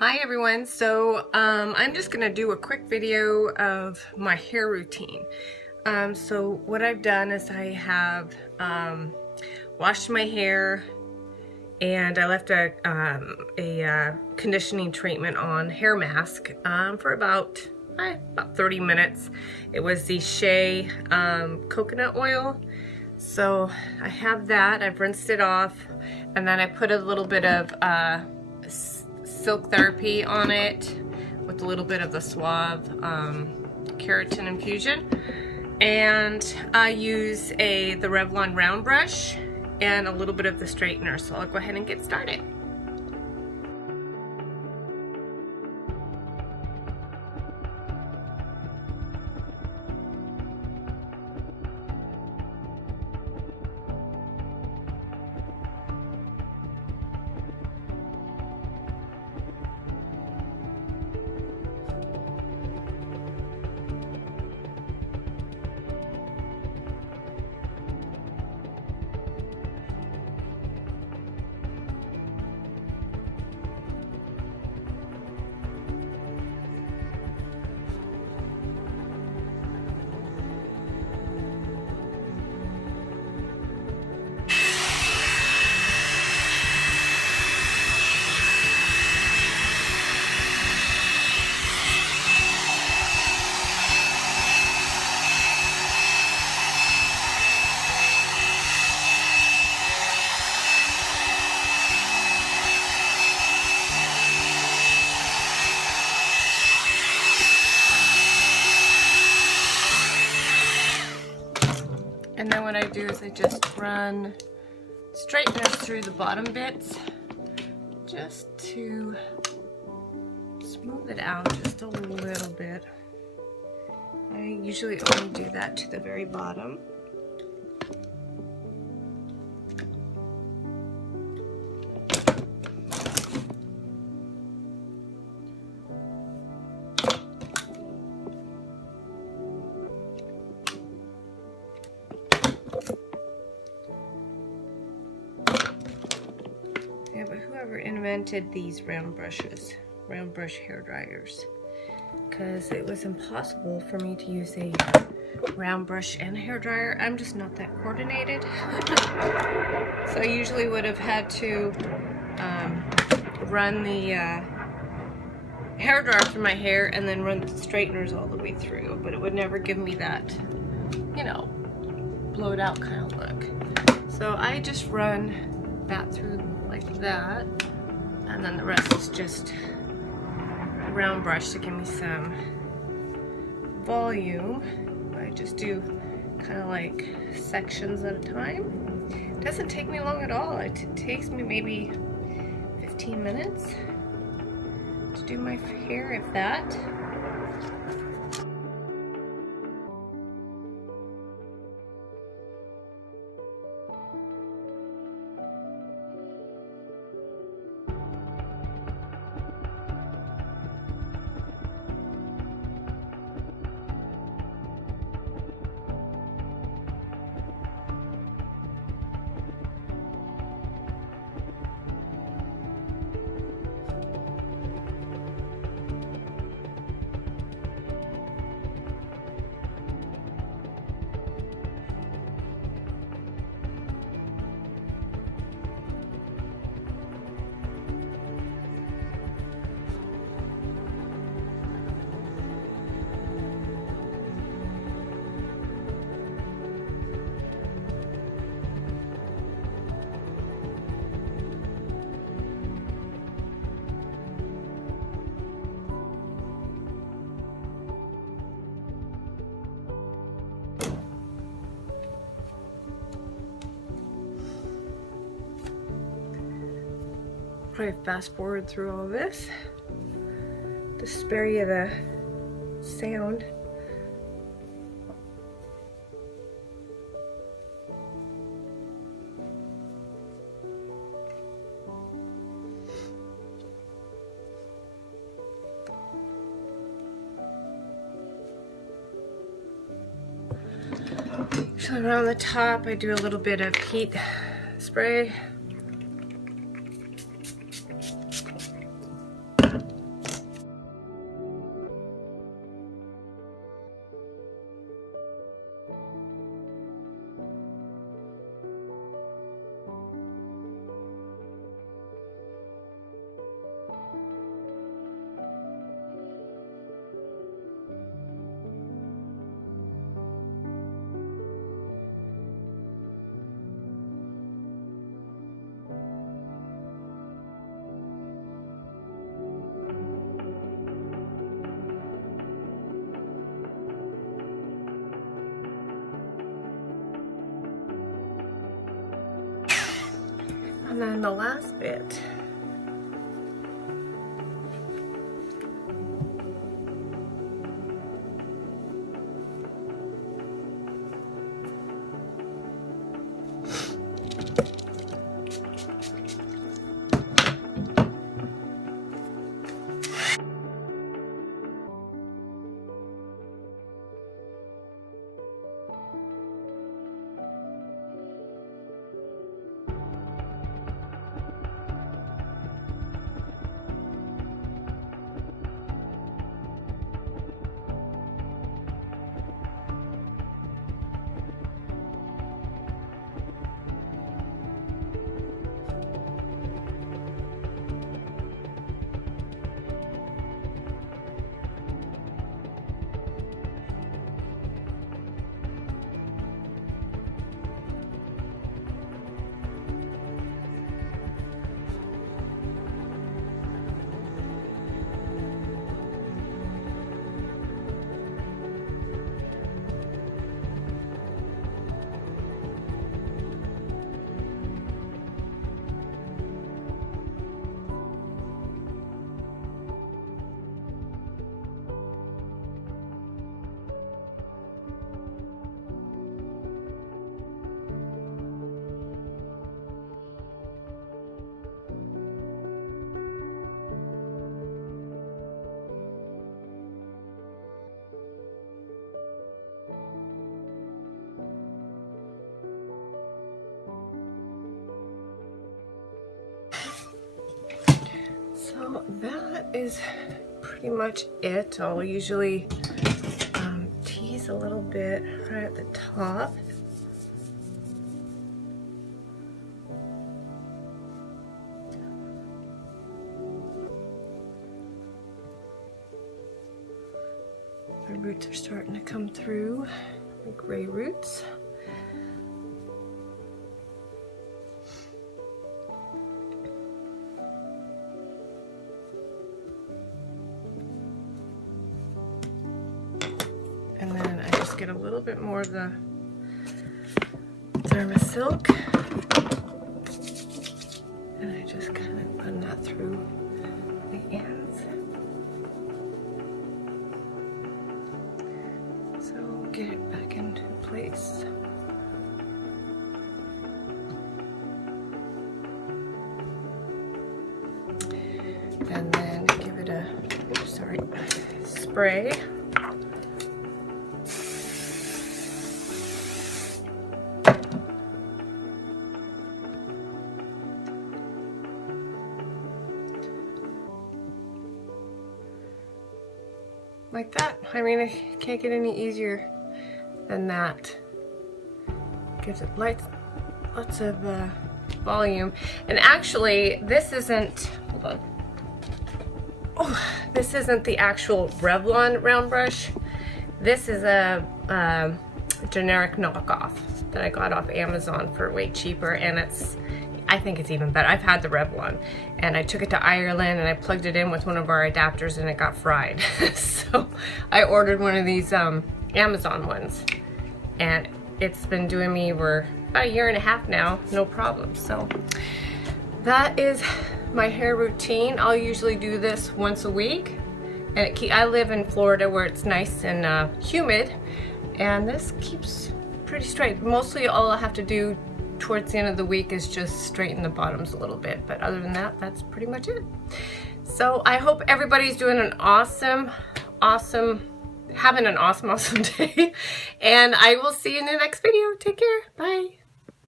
Hi everyone, so I'm just gonna do a quick video of my hair routine. So what I've done is I have washed my hair and I left a conditioning treatment on, hair mask, for about 30 minutes. It was the Shea coconut oil. So I have that, I've rinsed it off, and then I put a little bit of Silk Therapy on it with a little bit of the Suave keratin infusion, and I use the Revlon Round Brush and a little bit of the straightener. So I'll go ahead and get started. And then what I do is I just run straighteners through the bottom bits just to smooth it out just a little bit. I usually only do that to the very bottom. Yeah, but whoever invented these round brush hair dryers, because it was impossible for me to use a round brush and a hair dryer. I'm just not that coordinated. So I usually would have had to run the hair dryer through my hair and then run the straighteners all the way through, but it would never give me that, you know, blowed out kind of look. So I just run that through like that, and then the rest is just a round brush to give me some volume. I just do kind of like sections at a time. It doesn't take me long at all. It takes me maybe 15 minutes to do my hair, if that. Probably fast forward through all this to spare you the sound. So around the top I do a little bit of heat spray. And then the last bit. So that is pretty much it. I'll usually tease a little bit right at the top. My roots are starting to come through, the gray roots. And then I just get a little bit more of the Silk, and I just kind of run that through the ends. So get it back into place. And then give it a, spray. Like that. I mean, I can't get any easier than that. Gives it lots of volume. And actually, this isn't, hold on. Oh, this isn't the actual Revlon round brush. This is a generic knockoff that I got off Amazon for way cheaper, and I think it's even better. I've had the Revlon, and I took it to Ireland and I plugged it in with one of our adapters and it got fried. So I ordered one of these Amazon ones, and it's been doing me for about 1.5 years now, no problem. So that is my hair routine. I'll usually do this once a week, and I live in Florida where it's nice and humid, and this keeps pretty straight. Mostly all I have to do towards the end of the week is just straighten the bottoms a little bit, but other than that, that's pretty much it. So I hope everybody's doing an awesome day, and I will see you in the next video. Take care. Bye.